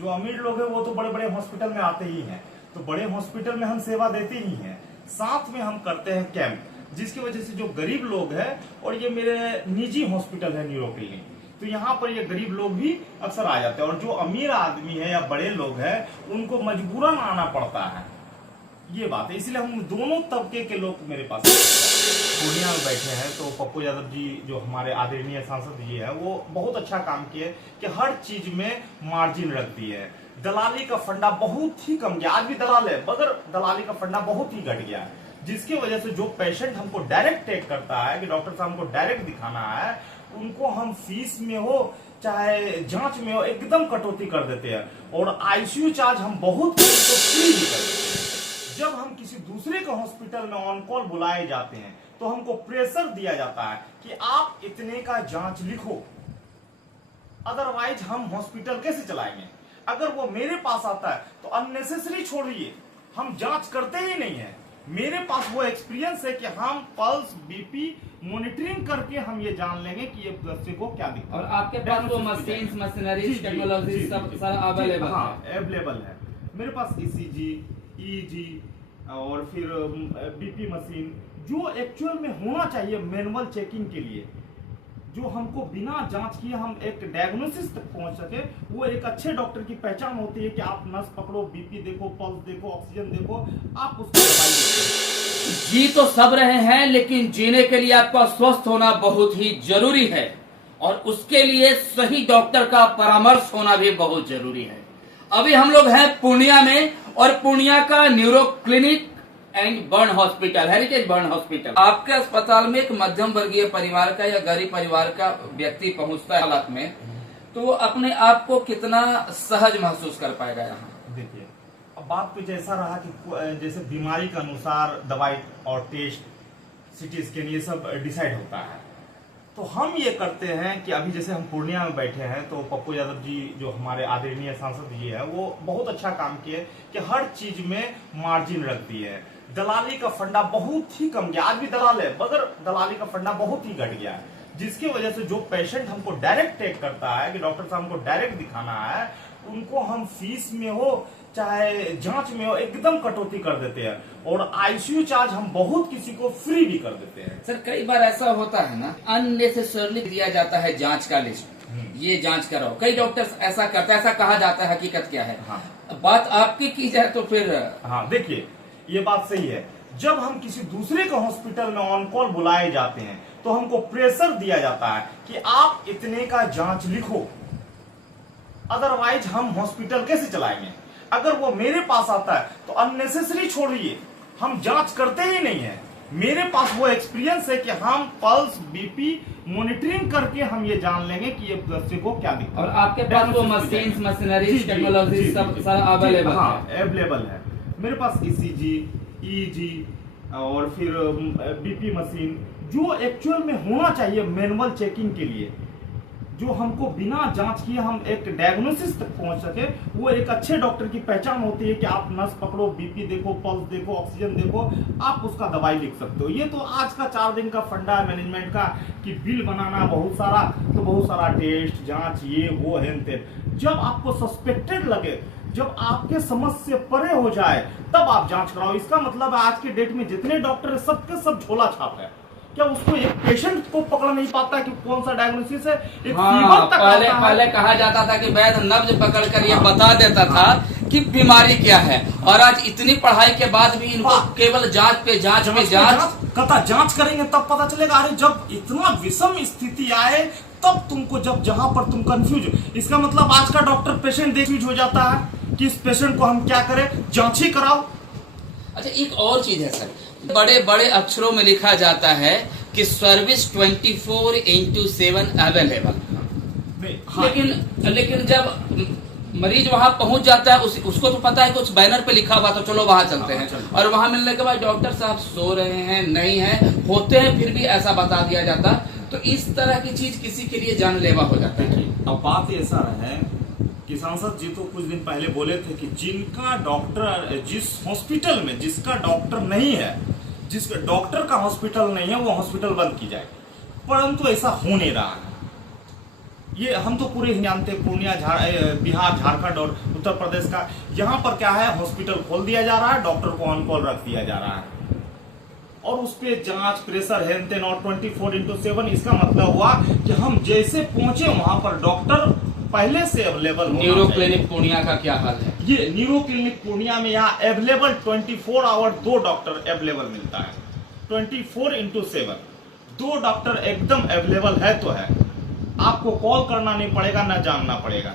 जो अमीर लोग हैं वो तो बड़े बड़े हॉस्पिटल में आते ही हैं, तो बड़े हॉस्पिटल में हम सेवा देते ही हैं, साथ में हम करते हैं कैंप, जिसकी वजह से जो गरीब लोग हैं, और ये मेरे निजी हॉस्पिटल है न्यूरो क्लिनिक, तो यहाँ पर ये गरीब लोग भी अक्सर आ जाते हैं, और जो अमीर आदमी है या बड़े लोग हैं उनको मजबूरन आना पड़ता है, ये बात है। इसलिए हम दोनों तबके के लोग मेरे पास पूर्णिया में बैठे हैं। तो पप्पू यादव जी जो हमारे आदरणीय सांसद जी है, वो बहुत अच्छा काम किए कि हर चीज में मार्जिन रख दी है। दलाली का फंडा बहुत ही कम गया, आज भी दलाल है मगर दलाली का फंडा बहुत ही घट गया है, जिसकी वजह से जो पेशेंट हमको डायरेक्ट टेक करता है कि डॉक्टर साहब हमको डायरेक्ट दिखाना है, उनको हम फीस में हो चाहे जांच में हो एकदम कटौती कर देते हैं, और आईसीयू चार्ज हम बहुत फ्री भी कर देते हैं। जब हम किसी दूसरे के हॉस्पिटल में ऑन कॉल बुलाए जाते हैं तो हमको प्रेशर दिया जाता है कि आप इतने का जांच लिखो, अदरवाइज हम हॉस्पिटल कैसे चलाएंगे। अगर वो मेरे पास आता है तो अननेसेसरी छोड़िए, हम जांच करते ही नहीं है। मेरे पास वो एक्सपीरियंस है कि हम पल्स बीपी मॉनिटरिंग करके हम ये जान लेंगे कि ये बच्चे को क्या दिक्कत है। और आपके पास वो मशीन्स मशीनरी टेक्नोलॉजी सब सारा अवेलेबल है? हाँ अवेलेबल है मेरे पास, ईसीजी ईजी और फिर बीपी मशीन, जो एक्चुअल में होना चाहिए मैनुअल चेकिंग के लिए, जो हमको बिना जांच किए हम एक डायग्नोसिस तक पहुंच सके। वो एक अच्छे डॉक्टर की पहचान होती है कि आप नस पकड़ो, बीपी देखो, पल्स देखो, ऑक्सीजन देखो, आप उसको दवाई देखो। जी तो सब रहे हैं, लेकिन जीने के लिए आपका स्वस्थ होना बहुत ही जरूरी है, और उसके लिए सही डॉक्टर का परामर्श होना भी बहुत जरूरी है। अभी हम लोग हैं पूर्णिया में, और पूर्णिया का neuro clinic and burn hospital, heritage burn hospital. आपके अस्पताल में एक मध्यम वर्गीय परिवार का या गरीब परिवार का व्यक्ति पहुंचता है हालत में, तो वो अपने आप को कितना सहज महसूस कर पाएगा यहाँ? देखिए, अब बात कुछ ऐसा रहा कि जैसे बीमारी के अनुसार दवाई और टेस्ट, सीटी स्कैन, ये सब डिसाइड होता है। तो हम ये करते हैं कि अभी जैसे हम पूर्णिया में बैठे हैं, तो पप्पू यादव जी जो हमारे आदरणीय सांसद जी है, वो बहुत अच्छा काम किए कि हर चीज में मार्जिन रख दी है। दलाली का फंडा बहुत ही कम गया, आज भी दलाल है मगर दलाली का फंडा बहुत ही घट गया है, जिसकी वजह से जो पेशेंट हमको डायरेक्ट टेक करता है कि डॉक्टर साहब हमको डायरेक्ट दिखाना है, उनको हम फीस में हो चाहे जांच में हो एकदम कटौती कर देते हैं, और आईसीयू चार्ज हम बहुत किसी को फ्री भी कर देते हैं। सर कई बार ऐसा होता है ना, अननेसेसरली दिया जाता है जांच का लिस्ट, ये जांच कराओ। कई डॉक्टर्स ऐसा करते हैं, ऐसा कहा जाता है, हकीकत क्या है? हाँ। बात आपकी की जाए तो फिर हाँ देखिए, ये बात सही है। जब हम किसी दूसरे के हॉस्पिटल में ऑन कॉल बुलाए जाते हैं तो हमको प्रेशर दिया जाता है कि आप इतने का जांच लिखो, अदरवाइज हम हॉस्पिटल कैसे चलाएंगे। अगर वो मेरे पास आता है तो अननेसेसरी छोड़िए, हम जांच करते ही नहीं है। मेरे पास वो एक्सपीरियंस है कि हम पल्स बीपी मॉनिटरिंग करके हम ये जान लेंगे कि ये बच्चे को क्या दिक्कत है। और आपके पास वो मशीन्स मशीनरी टेक्नोलॉजी सब सारा अवेलेबल है? हाँ अवेलेबल है मेरे पास, ईसीजी ईजी और फिर बीपी मशीन, जो एक्चुअल में होना चाहिए मैनुअल चेकिंग के लिए, जो हमको बिना जांच किए हम एक डायग्नोसिस तक पहुंच सके। वो एक अच्छे डॉक्टर की पहचान होती है कि आप नस पकड़ो, बीपी देखो, पल्स देखो, ऑक्सीजन देखो, आप उसका दवाई लिख सकते हो। ये तो आज का 4 दिन का फंडा है मैनेजमेंट का कि बिल बनाना बहुत सारा, तो बहुत सारा टेस्ट जांच ये वो है। जब आपको सस्पेक्टेड लगे, जब आपके समझ से परे हो जाए, तब आप जांच कराओ। इसका मतलब है आज के डेट में जितने डॉक्टर है सबके सब झोला छाप है। क्या उसको एक पेशेंट को पकड़ नहीं पाता कि कौन सा डायग्नोसिस है? एक फीवर तक पहले कहा जाता था कि वैद्य नब्ज पकड़ कर ये बता देता था कि बीमारी क्या है, और आज इतनी पढ़ाई के बाद भी इनको केवल जांच पे जांच जांच करेंगे तब पता चलेगा। अरे जब इतना विषम स्थिति आए तब तुमको, जब जहां पर तुम कंफ्यूज हो, इसका मतलब आज का डॉक्टर पेशेंट कंफ्यूज हो जाता है कि इस पेशेंट को हम क्या करें, जांच ही कराओ। अच्छा एक और चीज है सर, बड़े बड़े अक्षरों में लिखा जाता है कि सर्विस 24/7 अवेलेबल, लेकिन जब मरीज वहां पहुंच जाता है उसको तो पता है कुछ बैनर पे लिखा हुआ तो चलो वहां चलते हैं, और वहां मिलने के बाद डॉक्टर साहब सो रहे हैं, नहीं है, होते हैं, फिर भी ऐसा बता दिया जाता। तो इस तरह की चीज किसी के लिए जानलेवा हो जाता है। अब बात ऐसा है कि सांसद जी तो कुछ दिन पहले बोले थे कि जिनका डॉक्टर, जिस हॉस्पिटल में जिसका डॉक्टर नहीं है, जिसका डॉक्टर का हॉस्पिटल नहीं है, वो हॉस्पिटल बंद की जाए, परंतु ऐसा हो नहीं रहा है। ये हम तो पूरे ही जानते हैं, पूर्णिया बिहार, झारखंड और उत्तर प्रदेश का। यहाँ पर क्या है, हॉस्पिटल खोल दिया जा रहा है, डॉक्टर को ऑन कॉल रख दिया जा रहा है और उस पर जांच, प्रेशर, हेल्थ एंड और 24/7। इसका मतलब हुआ कि हम जैसे पहुंचे वहां पर डॉक्टर पहले से अवेलेबल। न्यूरो क्लिनिक पूर्णिया का क्या हाल है? ये न्यूरो क्लिनिक पूर्णिया में यहाँ अवेलेबल 24 आवर 2 डॉक्टर अवेलेबल मिलता है। 24/7 2 डॉक्टर एकदम अवेलेबल है तो है। आपको कॉल करना नहीं पड़ेगा, ना जानना पड़ेगा।